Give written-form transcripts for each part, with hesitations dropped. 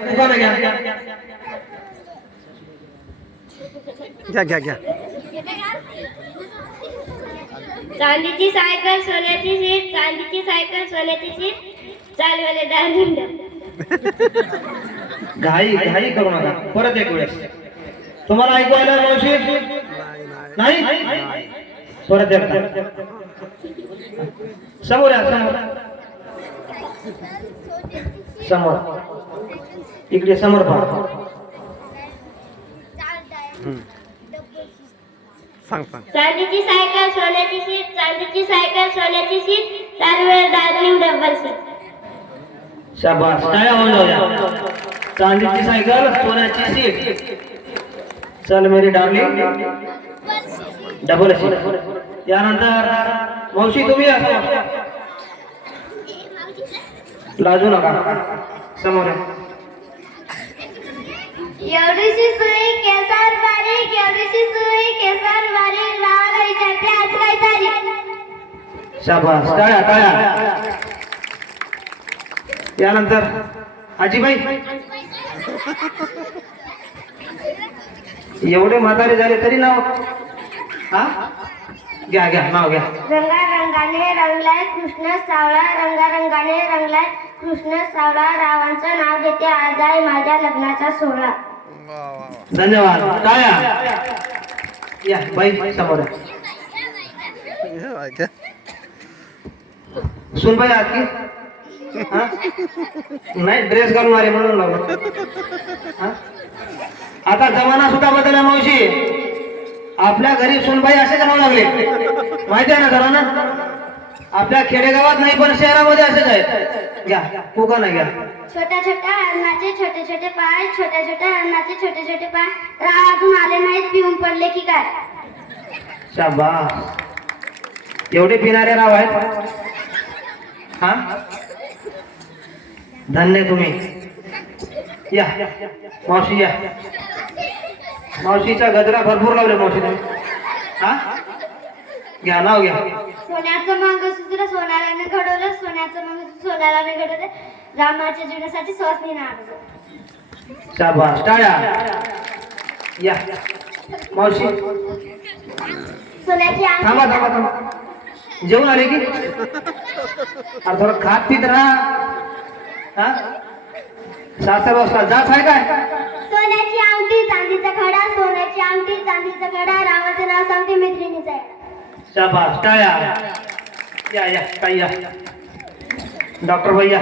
घ्या घ्या घ्या. चांदीची सायकल सोन्याची सीट, चांदीची सायकल सोन्याची सीट, चालवाले डार्लिंग. घाई घाई करू नका. परत एक वेळेस तुम्हाला ऐकू आलं मावशी? नाही. परत एकदा समोर या, समोर इकडे समोर पहा. सांग सांग. चांदीची सायकल सोन्याची सीट, चांदीची सायकल सोन्याची सीट, चालवाले डार्लिंग डबल सीट. शाबास. टाळ्या वाजवा. चांदीची सायकल सोन्याची सीट, चल मेरी डार्लिंग डबल सीट. यानंतर मावशी तुम्ही या, लाजू नका, समोर या. एवढीशी सुई केसार बारीक, एवढीशी सुई केसार बारीक, लावाला विचारते आज काय तारीख. शाबास. टाळ्या टाळ्या. यानंतर आजीबाई. एवढे म्हातारे झाले तरी नाव हा घ्या घ्या, नाव घ्या. रंगारंगाने रंगलाय कृष्ण सावळा, रंगारंगाने रंगलाय कृष्ण सावळा, रावांचं नाव घेते आज आहे माझ्या लग्नाचा सोहळा. धन्यवाद. टाळ्या. या बाई समोर या. सुनबाई आत की हा? नाही, ड्रेस घालून आले म्हणून लावलं. हा? आता जमाना सुद्धा बदलला मावशी. आपल्या घरी सुनबाई असे करावं लागले, माहिती आहे ना जरा ना. आपल्या खेडेगावात नाही पण शहरामध्ये असेच आहेत. घ्या कुका नाही घ्या. छोट्या छोट्या अन्नाचे छोटे छोटे पाय, छोट्या छोट्या अन्नाचे छोटे छोटे पाय, राव अजून आले नाहीत, पिऊन पडले की काय. शाबास. एवढे पिणारे राव आहेत हा. धन्य तुम्ही. या मावशी या. मावशीचा गजरा भरपूर लावले मावशी तुम्ही. हा घ्या, नाव घ्या. सोन्याचं मंगळसूत्र सोनाराने घडवलं, सोन्याचं मंगळसूत्र सोनाराने घडवलं, रामाच्या जीवनासाठी स्वस्नीने आणलं. शाबास. टाळ्या. या मावशी. सोन्याची अंगठी. थांबा थांबा थांबा. जेवण आले की अरे थोडं खात पीत राहा. हा 7 वाजता जात आहे काय? सोन्याची अंगठी चांदीचा खडा, सोन्याची अंगठी चांदीचा खडा, रामाचं नाव सांगते मैत्रिणीचं आहे. शाबास. टाळ्या. या या ताई या. डॉक्टर भैया.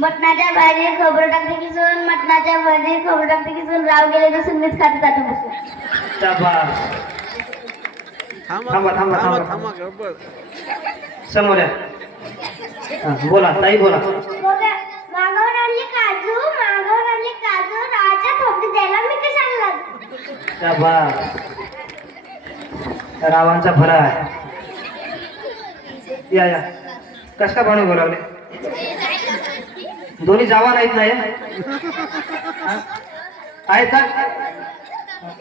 मटणाच्या भाजी खबर टाकते की सोन, मटणाच्या भाजी खबर टाकते की सोन, राव गेले नसून मीच खाते ताटू बसून. शाबास. थांबा थांबा थांबा थांबा थांबा. थांबा गडबड. समोर या. बोला ताई बोला. मागवून आणली काजू, मागवून आणली काजू, राजा थोपटी द्यायला मी कशाला लागू. शाबास. रावांचा भला आहे. या या. कस का पाणी बोलावले? दोन्ही जावा नाहीत नाही आहेत का?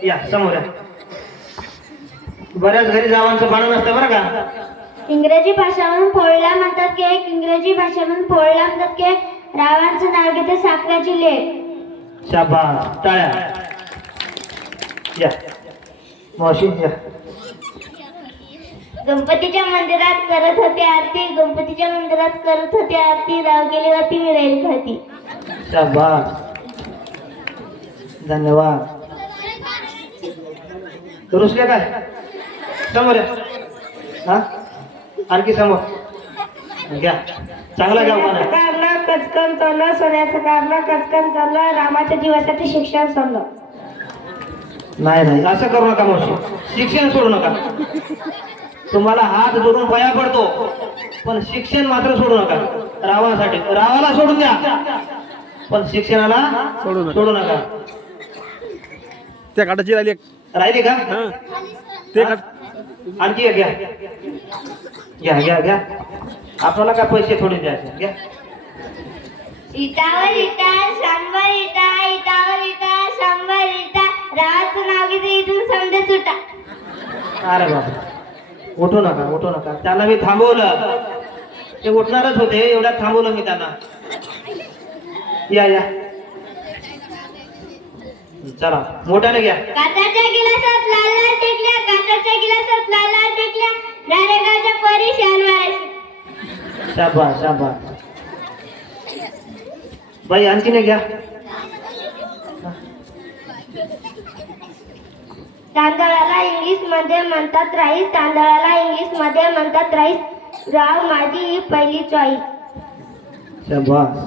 या समोर या. बऱ्याच घरी जावांचं भांडण असतं बरं का. इंग्रजी भाषा म्हणून पोळला म्हणतात की, इंग्रजी भाषा म्हणून पोळला म्हणतात की, रावांचं नाव घेते साखरेची लेक. शाबास. टाळ्या. या मावशी या. गणपतीच्या मंदिरात करत होते आरती, गणपतीच्या मंदिरात करत होते आरती, राव गेली होती मिळेल खाती. शाबास. धन्यवाद. रुसले काय? समोर या. हा आणखी समोर घ्या. चांगला घ्या. कारला कचकन चाललं, सोन्याचं कारला कचकन चाललं, रामाच्या जीवासाठी शिक्षण चाललं. नाही नाही असं करू नका मावशी. शिक्षण सोडू नका. तुम्हाला हात जोडून पाया पडतो, पण शिक्षण मात्र सोडू नका. रावासाठी रावाला सोडून द्या, पण शिक्षणाला सोडू नका. त्या काटाची राहिली राहिली का? ते काट. आणखी एक घ्या. घ्या घ्या घ्या. आपल्याला काय पैसे थोडे द्यायचे. घ्या. इटावर इटा 100 इटा, इटावर इटा 100 इटा, रावाचं नाव घेते इथून समजे सुटा. अरे बाबा उठू नका, उठू नका. त्यांना मी थांबवलं, ते उठणारच होते, एवढ्यात थांबवलं मी त्यांना. या चला मोठ्याने घ्या. काचाच्या गिलासात लाल लाल टेकल्या, काचाच्या गिलासात लाल लाल टेकल्या, नारेगावच्या परी शान मारायची. शाबास शाबास. बाई आणखीन एक घ्या. तांदळाला इंग्लिश मध्ये म्हणतात राईस, तांदळाला इंग्लिश मध्ये म्हणतात राईस. राव माझी ही पहिली चॉईस. शाबास.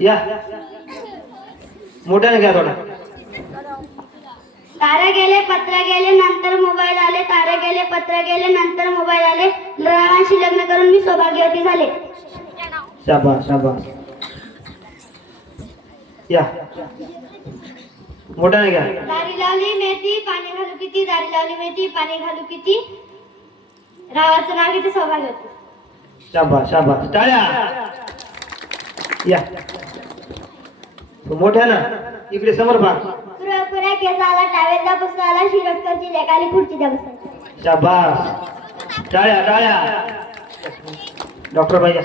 या मोठ्याने घ्या थोडा. तारे गेले पत्र गेले नंतर मोबाईल आले, तारे गेले पत्र गेले नंतर मोबाईल आले, रावांशी लग्न करून मी सौभाग्यवती झाले. शाबास शाबास. या मोठ्याने घ्या. दारी लावली मेथी पाणी घालू किती, दारी लावली मेथी पाणी घालू किती, रावाचं नाव किती सौभाग्यवती. शाबास शाबास. टाळ्या. या मोठ्या ना इकडे समोर पहा. पुऱ्या केसाला टावेलला पुसला शिरटकरची लेखाली खुर्ची द्या बसायची. शाबास. टाळ्या टाळ्या. डॉक्टर भैया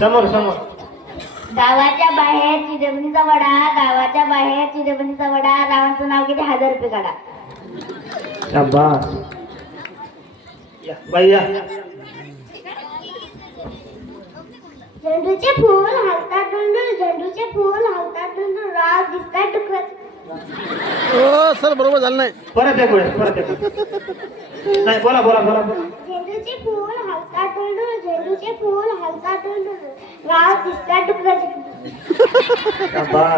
समोर समोर. गावाच्या बाहेर चिरबनीचा वडा, गावाच्या बाहेर चिरबनीचा वडा, रावांचं नाव किती 1000 रुपये काढा. शाबास. या बाई या. झेंडूचे फूल हलतात डुंडूळ, झेंडूचे फूल हलतात डुंडूळ, राव दिसतात डुकर. हो सर बरोबर झालं नाही. परत एक वेळेस परत एक नाही बोला बोला बोला. झेंडूचे फूल हलतात डुंडूळ, झेंडूचे फूल हलतात डुंडूळ, राव दिसतात डुकराचे. शाबास.